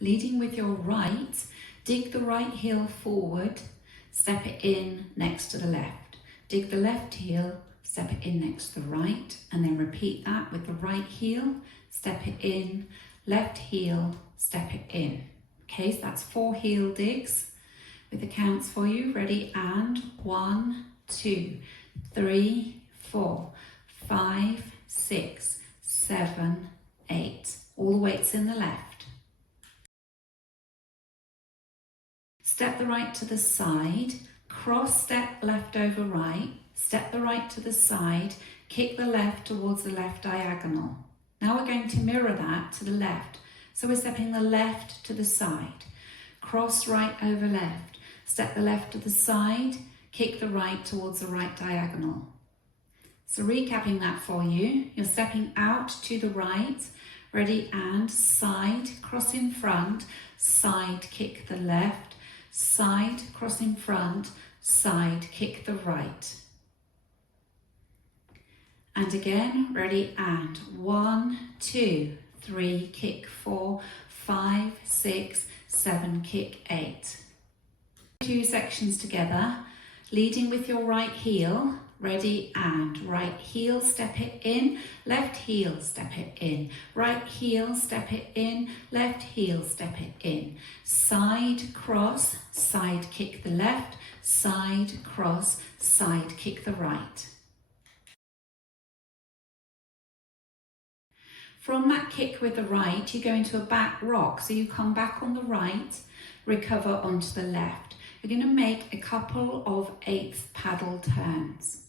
Leading with your right, dig the right heel forward, step it in next to the left. Dig the left heel, step it in next to the right, and then repeat that with the right heel, step it in, left heel, step it in. Okay, so that's 4 heel digs with the counts for you. Ready? And 1, 2, 3, 4, 5, 6, 7, 8. All the weights in the left. Step the right to the side, cross step left over right, step the right to the side, kick the left towards the left diagonal. Now we're going to mirror that to the left. So we're stepping the left to the side, cross right over left, step the left to the side, kick the right towards the right diagonal. So recapping that for you, you're stepping out to the right, ready, and side, cross in front, side, kick the left, side, cross in front, side, kick the right. And again, ready, and 1, 2, 3, kick 4, 5, 6, 7, kick 8. 2 sections together, leading with your right heel, ready, and right heel, step it in, left heel, step it in, right heel, step it in, left heel, step it in, side, cross, side, kick the left, side, cross, side, kick the right. From that kick with the right, you go into a back rock. So you come back on the right, recover onto the left. We're going to make a couple of 8th paddle turns.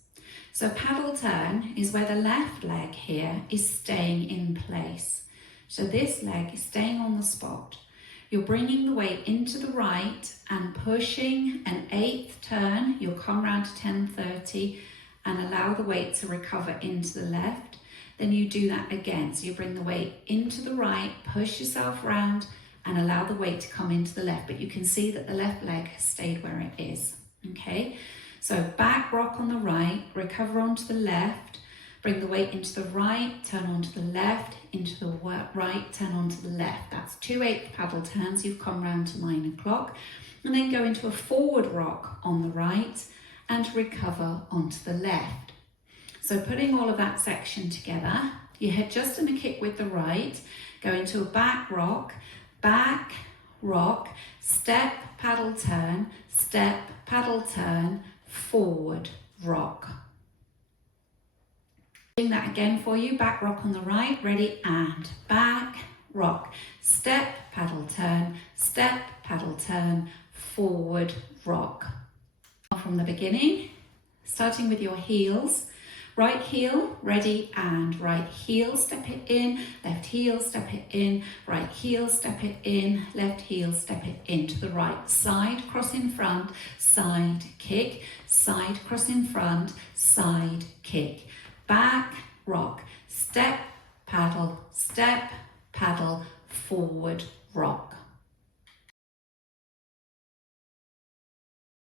So paddle turn is where the left leg here is staying in place. So this leg is staying on the spot. You're bringing the weight into the right and pushing an 8th turn. You'll come round to 10:30 and allow the weight to recover into the left. Then you do that again. So you bring the weight into the right, push yourself round and allow the weight to come into the left. But you can see that the left leg has stayed where it is. Okay, so back rock on the right, recover onto the left, bring the weight into the right, turn onto the left, into the right, turn onto the left. That's 2 8th paddle turns. You've come round to 9 o'clock. And then go into a forward rock on the right and recover onto the left. So putting all of that section together, you head just in a kick with the right, go into a back rock, step, paddle turn, forward, rock. Doing that again for you, back rock on the right, ready, and back, rock, step, paddle turn, forward, rock. From the beginning, starting with your heels. Right heel, ready, and right heel, step it in, left heel, step it in, right heel, step it in, left heel, step it into the right. Side, cross in front, side, kick, side, cross in front, side, kick. Back, rock, step, paddle, forward, rock.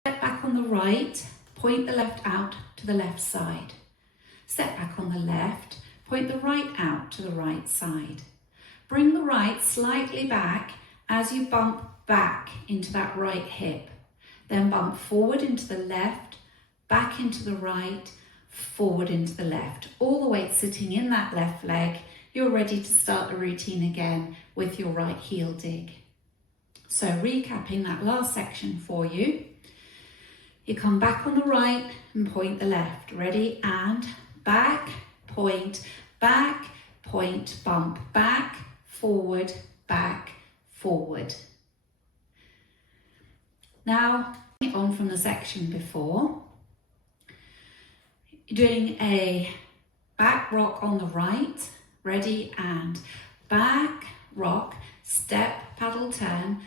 Step back on the right, point the left out to the left side. Step back on the left, point the right out to the right side. Bring the right slightly back as you bump back into that right hip. Then bump forward into the left, back into the right, forward into the left. All the weight sitting in that left leg. You're ready to start the routine again with your right heel dig. So recapping that last section for you. You come back on the right and point the left. Ready, and back, point, bump, back, forward. Now, on from the section before, doing a back rock on the right, ready, and back, rock, step, paddle turn,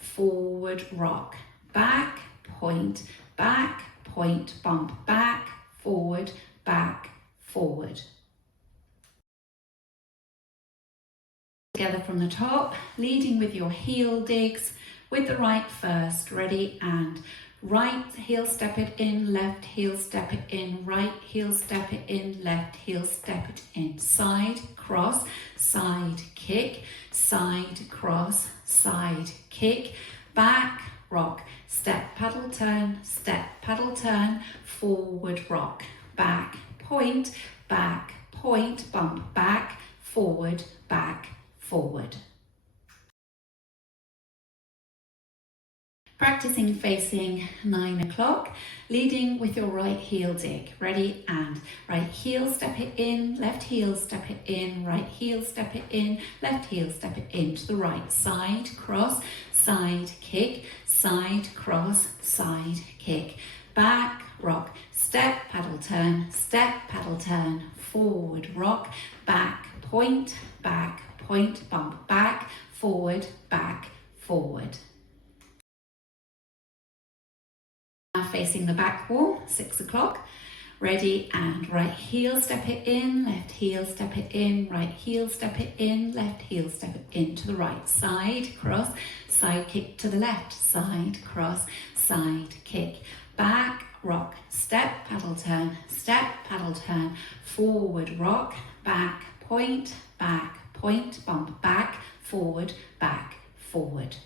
forward, rock, back, point, bump, back, forward. Together from the top, leading with your heel digs, with the right first, ready, and Right heel step it in, left heel step it in, right heel step it in, left heel step it in. Side, cross, side, kick, side, cross, side, kick, back, rock, step, paddle, turn, forward, rock, back, point, bump, back, forward, forward. Practicing facing 9 o'clock, leading with your right heel dig. Ready? And right heel, step it in, left heel, step it in, right heel, step it in, left heel, step it in to the right. Side, cross, side, kick, side, cross, side, kick. Back, rock, step, paddle, turn, forward, rock, back, point, bump, back, forward, forward. Facing the back wall, 6 o'clock. Ready, and right heel, step it in, left heel, step it in, right heel, step it in, left heel, step it in to the right. Side, cross, side kick to the left, side, cross, side kick. Back, rock, step, paddle, turn, forward, rock, back, point, bump, back, forward, forward.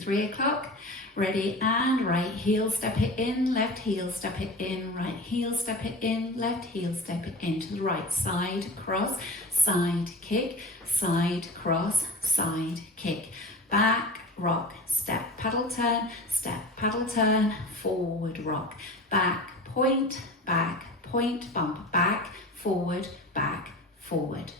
3 o'clock, ready, and right heel, step it in, left heel, step it in, right heel, step it in, left heel, step it in to the right. Side, cross, side kick, side, cross, side kick. Back, rock, step, paddle, turn, forward, rock, back, point, bump, back, forward, forward.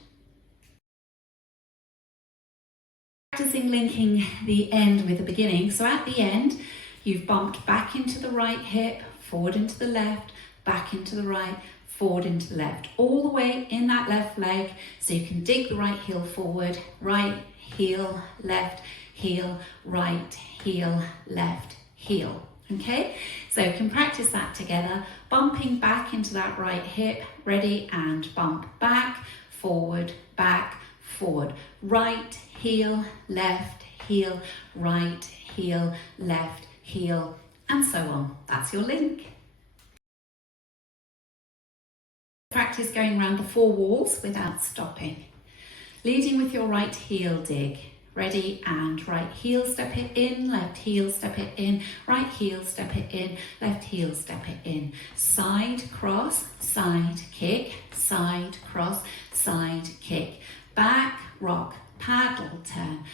Practicing linking the end with the beginning. So at the end, you've bumped back into the right hip, forward into the left, back into the right, forward into the left, all the way in that left leg. So you can dig the right heel forward, right heel, left heel, right heel, left heel. Okay, so you can practice that together, bumping back into that right hip. Ready, and bump back, forward, forward, right heel, left heel, right heel, left heel, and so on. That's your link. Practice going around the 4 walls without stopping. Leading with your right heel dig. Ready, and right heel, step it in, left heel, step it in, right heel, step it in, left heel, step it in. Side, cross, side, kick, side, cross, side, kick. Back, rock, paddle, turn,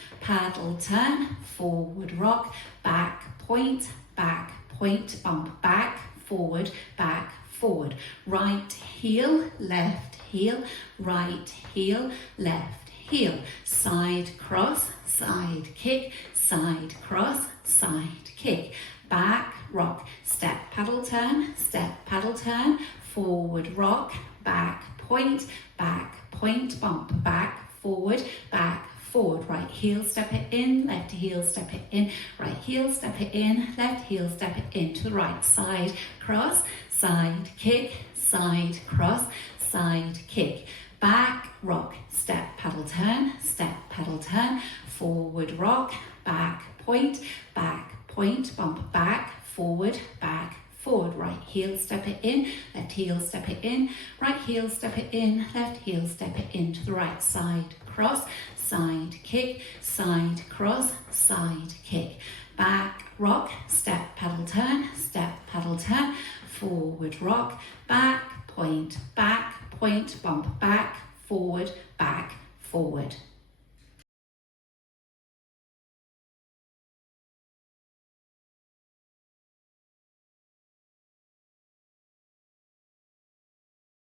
forward, rock, back, point, bump, back, forward, forward. Right heel, left heel, right heel, left heel. Side, cross, side, kick, side, cross, side, kick. Back, rock, step, paddle, turn, forward, rock, back, point, bump, back, forward, forward. Right heel, step it in, left heel, step it in, right heel, step it in, left heel, step it in to the right. Side, cross, side, kick, side, cross, side, kick. Back, rock, step, paddle, turn, forward, rock, back, point, bump, back, forward, forward. Right heel, step it in, left heel, step it in, right heel, step it in, left heel, step it in to the right. Side, cross, side, kick, side, cross, side, kick. Back, rock, step, paddle, turn, forward, rock, back, point, bump,